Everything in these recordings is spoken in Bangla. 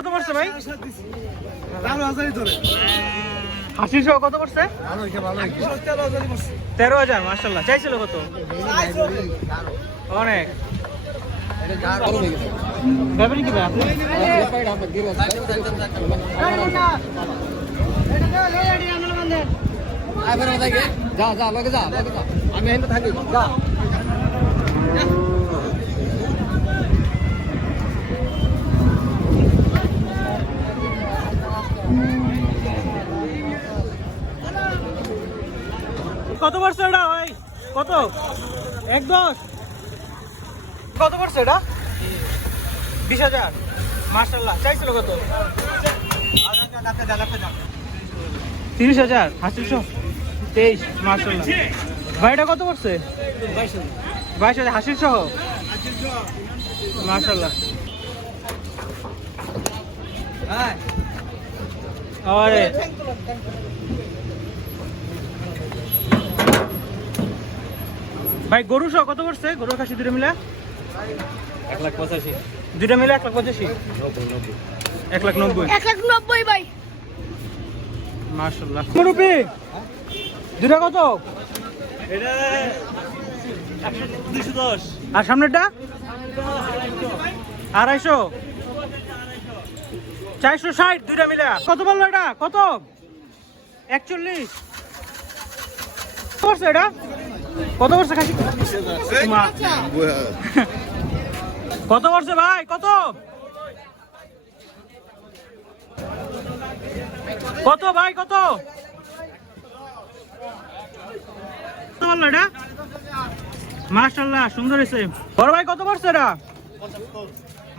কত পড়ছে ভাই? তেরো হাজারই ধরে। হাসি সহ কত পড়ছে তেরো হাজার মার্শাল্লাহ চাইছিল কত? অনেক। ব্যাপারে কি ভাই আপনি? যা যা লগে যা লগে যা। আমি এখানে থাকি। যা। কত পড়ছে এটা ভাই কত? এক দশ? কত পড়ছে এটা? বিশ হাজার। মার্শাল্লাহ চাইছিল কত? তিরিশ হাজার। হাসিশো তেইশ মার্শাল্লাহ ভাই এটা কত পড়ছে বাইশ হাজার। হাসির সহ? মার্শাল্লাহ আরে। ভাই গরু সহ কত পড়ছে? গরু খাসি দুটো মিলে? এক লাখ পঁচাশি দুটো মিলে এক লাখ পঁচাশি? এক লাখ নব্বই। এক লাখ নব্বই ভাই। মার্শাল্লাহ রুপি দুটা কত? আর সামনেরটা? আড়াইশো। চারশো ষাট দুইটা মিলে। কত বলল এটা? কত? একচল্লিশ। এটা? কত বলছে খাসি কত বলছে ভাই, কত? কত ভাই, কত? এটা? সুন্দর হয়েছে বড় ভাই, কত পড়ছে এটা?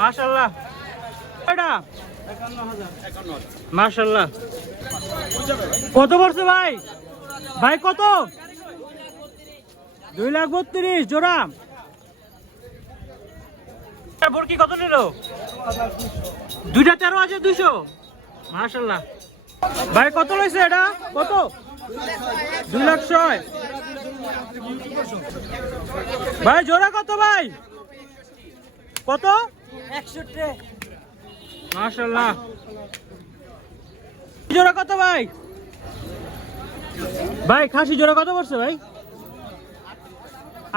মাশাল্লাহ এটা? কত পড়ছে ভাই? ভাই, কত? দুই লাখ বত্রিশ জোড়া বরকি কত নিল? দুইটা তেরো আছে দুইশো। মাশাল্লাহ। ভাই কত লইছে এটা? কত? দুই লাখ ছয়। ভাই জোড়া কত ভাই? কত? একষট্টি। মাশাল্লাহ। জোড়া কত ভাই? ভাই খাসি জোড়া কত পড়ছে ভাই?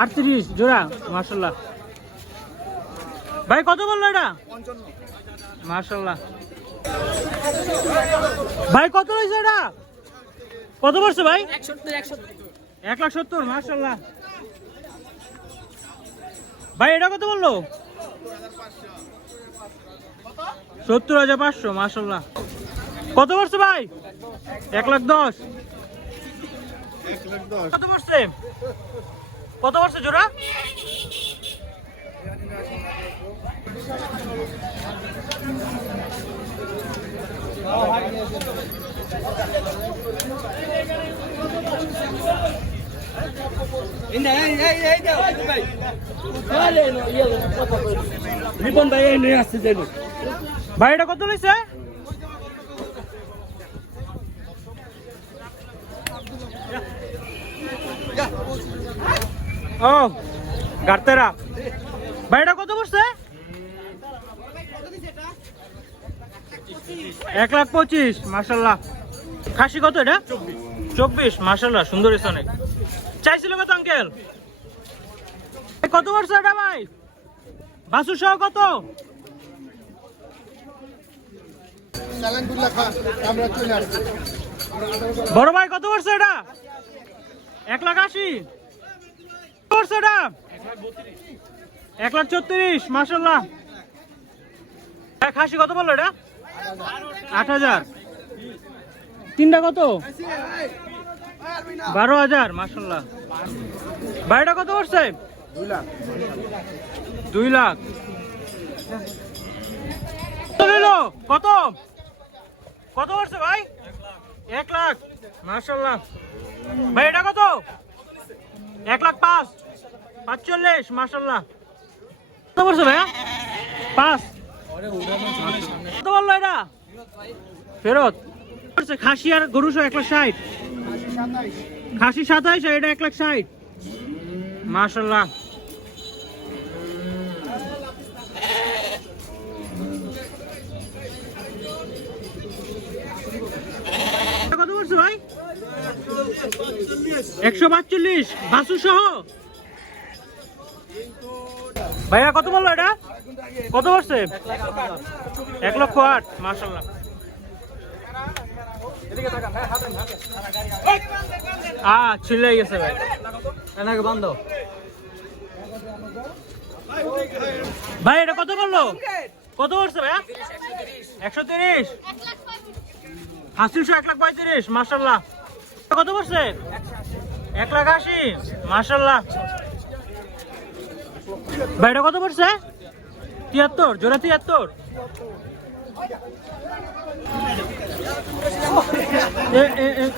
আটত্রিশ, জোড়া, মাশাল্লাহ। ভাই, কত বলল এটা? মাশাল্লাহ। ভাই, কত হয়েছে এটা? কত পড়ছে ভাই? এক লাখ সত্তর মার্শাল্লাহ ভাই, এটা কত বলল? সত্তর হাজার পাঁচশো মার্শাল্লাহ কত পড়ছে ভাই? এক লাখ দশ। কত কত পড়ছে জোড়া? রিপন ভাই নিয়ে আসছে যেন। ভাই এটা কত লইছে? ও গার্তেরা ভাই এটা কত পড়ছে? এক লাখ পঁচিশ মার্শাল্লাহ খাসি কত এটা? চব্বিশ মার্শাল্লাহ সুন্দর হয়েছে অনেক। চাইছিল কত আঙ্কেল? কত পড়ছে এটা ভাই? বাসু সহ কত? বড় ভাই কত পড়ছে এটা? এক লাখ আশি। পড়ছে এটা এক লাখ ছত্রিশ মাসাল্লাহ খাসি কত বলল এটা? আট হাজার। তিনটা কত? বারো হাজার মাসাল্লাহ বাড়িটা কত পড়ছে? দুই লাখ। কত কত? পড়ছে ভাই? এক লাখ। মার্শাল্লাহ ভাই, এটা কত? এক লাখ পাঁচ। পাঁচচল্লিশ মাসাল্লাহ কত পড়ছে ভাইয়া? পাঁচ। কত বলল এটা? ফেরত। খাসি আর গরুশো এক লাখ ষাট। খাসি সাতাইশ আর এটা এক লাখ ভাই? একশো পাঁচচল্লিশ। বাসু সহ ভাইয়া কত বলল এটা? কত বসছে এক লক্ষ আট মার্শাল্লাহ আ গেছে ভাই। এনাকে বন্ধ। ভাই এটা কত বলল? কত একশো তিরিশ। হাসিলশো এক লাখ পঁয়ত্রিশ কত বলছে? এক লাখ আশি মার্শাল্লাহ ভাই এটা কত পড়ছে? তিয়াত্তর জোড়া তিয়াত্তর। এ- এ- এ-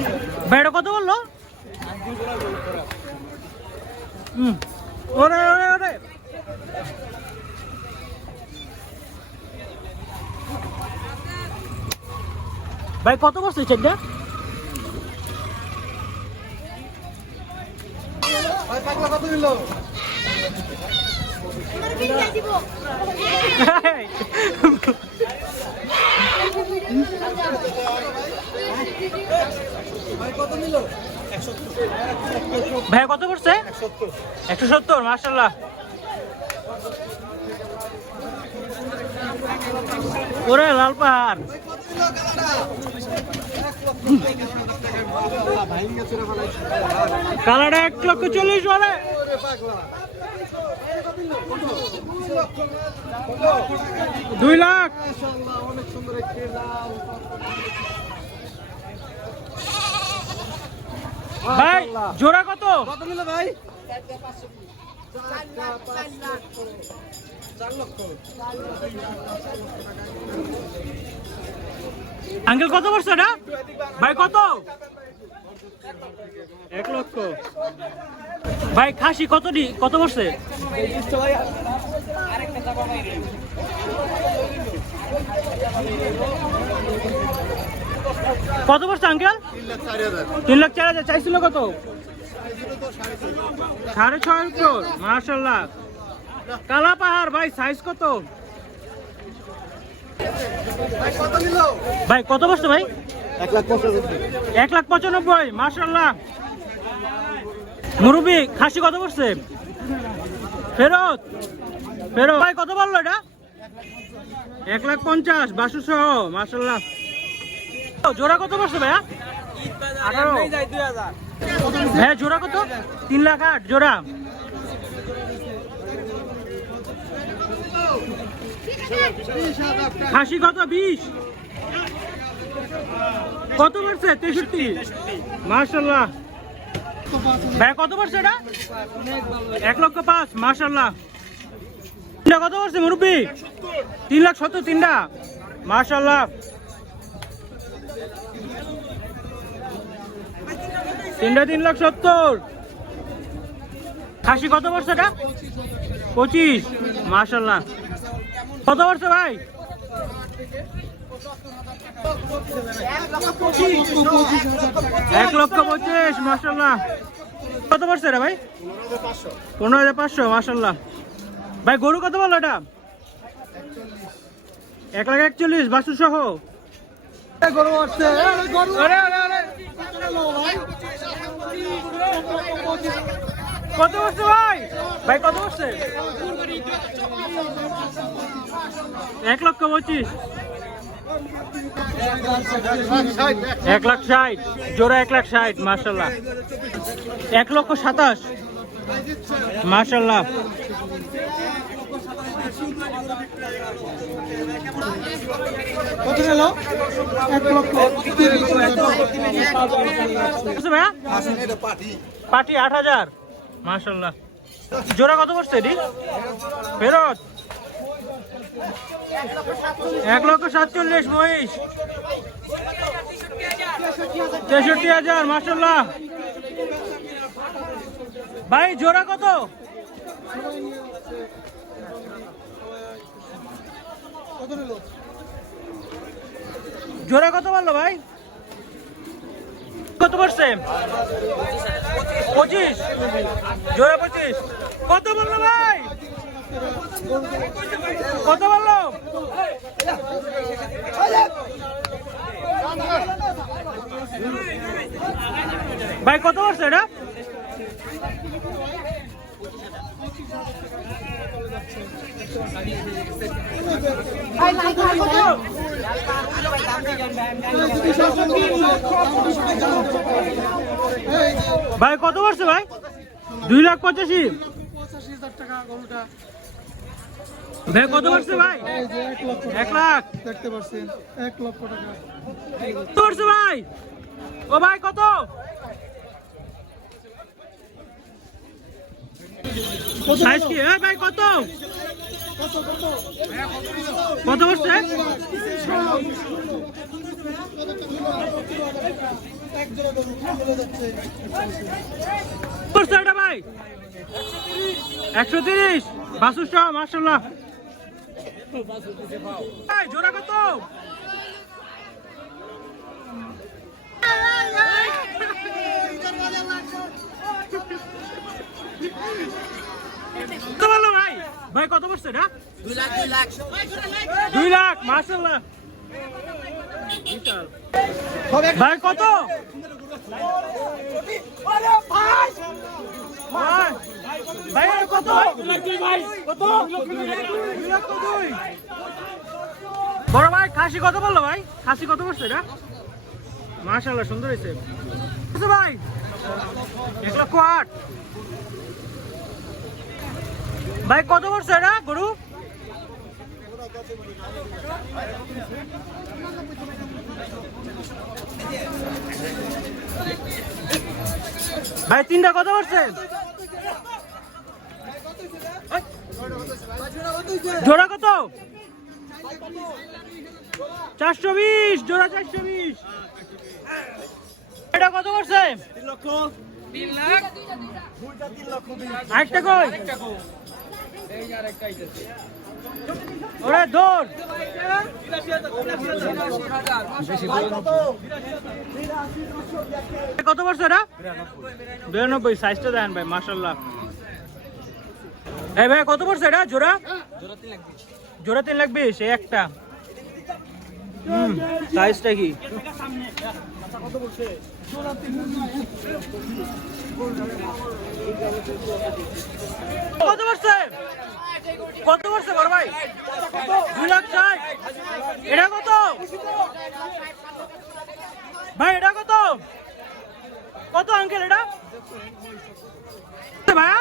ভাই এটা কত বলল? হুম। ওরে ওরে ওরে। ভাই, কত বসছে চেকটা কত নিল কত নিল ভাই, কত পড়ছে? একশো সত্তর মার্শাল্লাহ ওরে লাল পাহাড়। এক লক্ষ চল্লিশ বলে। দুই লাখ। অনেক সুন্দর ভাই জোড়া কত? কত নিল ভাই? আঙ্কেল কত পড়ছে এটা? ভাই কত? এক লক্ষ। ভাই খাসি কত দি কত পড়ছে কত পড়ছে আঙ্কেল? তিন লাখ চার হাজার। চাইছিল কত? সাড়ে ছয় উপর মার্শাল্লাহ কালা পাহাড়, ভাই সাইজ কত? ভাই, কত বসছে ভাই? এক লাখ পঁচানব্বই মার্শাল্লাহ মুরুবি খাসি কত বসছে? ফেরত ফেরত। ভাই, কত বলল এটা? এক লাখ পঞ্চাশ বাসু সহ মার্শাল্লাহ জোড়া কত বসছে, ভাইয়া? আঠারো। হ্যাঁ জোড়া কত? তিন লাখ আট, জোড়া। খাসি কত? বিশ। কত পড়ছে তেষট্টি। মার্শাল্লাহ ভাই, কত পড়ছে এটা? এক লক্ষ পাঁচ মার্শাল্লাহ কত পড়ছে মুরব্বী? তিন লাখ সত্তর, তিনটা। মার্শাল্লাহ তিনটা তিন লাখ সত্তর। খাসি কত পড়ছে এটা? পঁচিশ। মার্শাল্লাহ কত পড়ছে ভাই? এক লক্ষ পঁচিশ মাসাল্লাহ কত পড়ছে রে ভাই? পনেরো হাজার পাঁচশো মাসাল্লাহ ভাই গরু কত বলল এটা? এক লাখ একচল্লিশ বাসু সহ। গরু আসছে। গরু কত বসছে ভাই? ভাই, কত বসছে? এক লক্ষ পঁচিশ। এক লাখ ষাট। জোড়া এক লাখ ষাট মার্শাল্লাহ এক লক্ষ সাতাশ। মার্শাল্লাহ কত নিল এক লক্ষ পাটি আট হাজার। মার্শাল্লাহ জোড়া কত বসছে এটি? ফেরত। এক লক্ষ সাতচল্লিশ, মহিষ। তেষট্টি হাজার মার্শাল্লাহ ভাই, জোড়া কত কত নিল জোড়া কত বলল ভাই? কত পড়ছে পঁচিশ। জোড়া পঁচিশ। কত বলল ভাই? কত বলল? ভাই, কত বলছে এটা? ভাই, কত বলছে ভাই? দুই লাখ পঁচাশি। ভাই, কত বলছে ভাই? এক লাখ। দেখতে পাচ্ছেন এক কত বলছে ভাই? ও ভাই, কত? সাইজ কি? ভাই, কত? কত এটা ভাই। একশো তিরিশ। বাসুর সহ মার্শাল্লাহ জোড়া কত? বলল ভাই কত বসছে এটা? দুই লাখ মার্শাল্লাহ ভাই কত ভাই ভাই কত? ভাই কত? দুই লাখ দুই। বড় ভাই খাসি কত বলল ভাই? খাসি কত বলছে এটা? মাশাল্লাহ সুন্দর হয়েছে। ভাই। এক লক্ষ আট। ভাই কত বলছে এটা গরু? ভাই তিনটা কত বলছে? জোড়া কত? চারশো বিশ জোড়া চারশো বিশ। এটা কত করছে আরেকটা কই? ওরে দৌড়। কত বছর এটা? বিরানব্বই সাইজটা দেন ভাই মাসাল্লাহ এই ভাই, কত পড়ছে এটা? জোড়া? জোড়া তিন বিশ, এই একটা। সাইজটা কি? কত পড়ছে কত পড়ছে বড় ভাই? দুই লাখ ষাট। এটা কত? ভাই, এটা কত? কত আঙ্কেল এটা? ভাইয়া?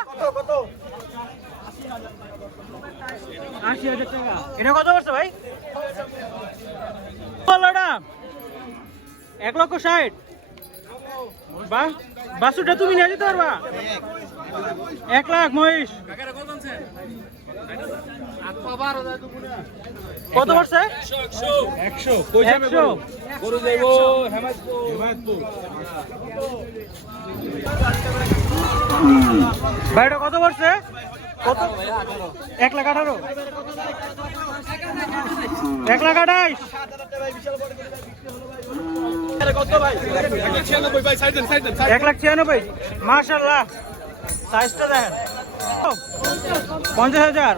আশি হাজার টাকা। এটা কত পড়ছে ভাই? এটা এক লক্ষ ষাট। বাসুটা তুমি নিয়ে যেতে পারবা? এক লাখ মহিষ। কত পড়ছে একশো একশো। ভাইটা কত পড়ছে কত? এক লাখ আঠারো। এক লাখ আঠাইশ। এক লাখ ছিয়ানব্বই মার্শাল্লাহ সাইজটা দেখেন। পঞ্চাশ হাজার।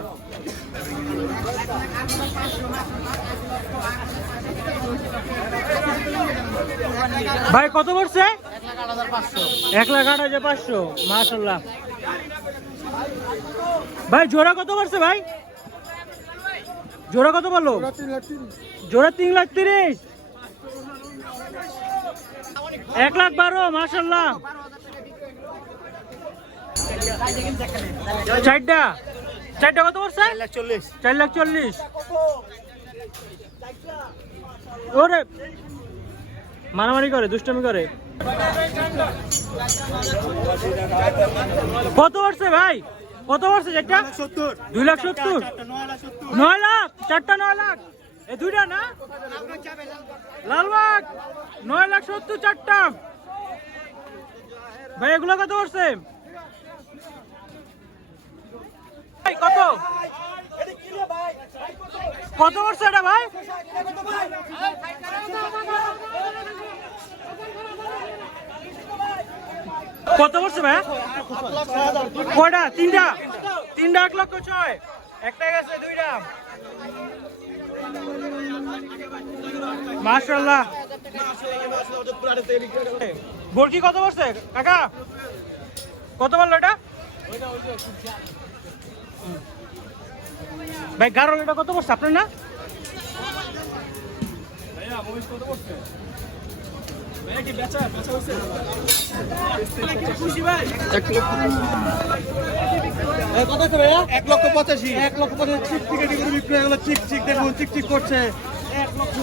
ভাই কত পড়ছে? এক লাখ আট হাজার পাঁচশো। মার্শাল্লাহ ভাই জোড়া কত পড়ছে ভাই? জোড়া কত বলল জোড়া তিন লাখ তিরিশ। এক লাখ বারো মার্শাল্লাহ চারটা? চারটা কত পড়ছে? চার লাখ চল্লিশ। ওরে। মারামারি করে দুষ্টমি করে। কত পড়ছে ভাই? কত পড়ছে চারটা? সত্তর। দুই লাখ সত্তর? নয় লাখ চারটা নয় লাখ? এই দুইটা না? লালবাগ! নয় লাখ সত্তর চারটা। ভাই এগুলো কত করছে ভাই কত? কত করছে এটা ভাই? কত করছে ভাই? কয়টা? তিনটা? তিনটা, এক লক্ষ ছয়। একটা গেছে, দুইটা। মাশাল্লাহ বরকি কত পড়ছে কাকা, কত বলল এটা? ভাই গারল এটা কত পড়ছে আপনার না? কত আছে ভাইয়া এক লক্ষ পঁচাশি। এক লক্ষ পঁচাশি। চিক চিক বিক্রি হয়ে গেল চিক চিক দেখুন চিক চিক করছে। এক লক্ষ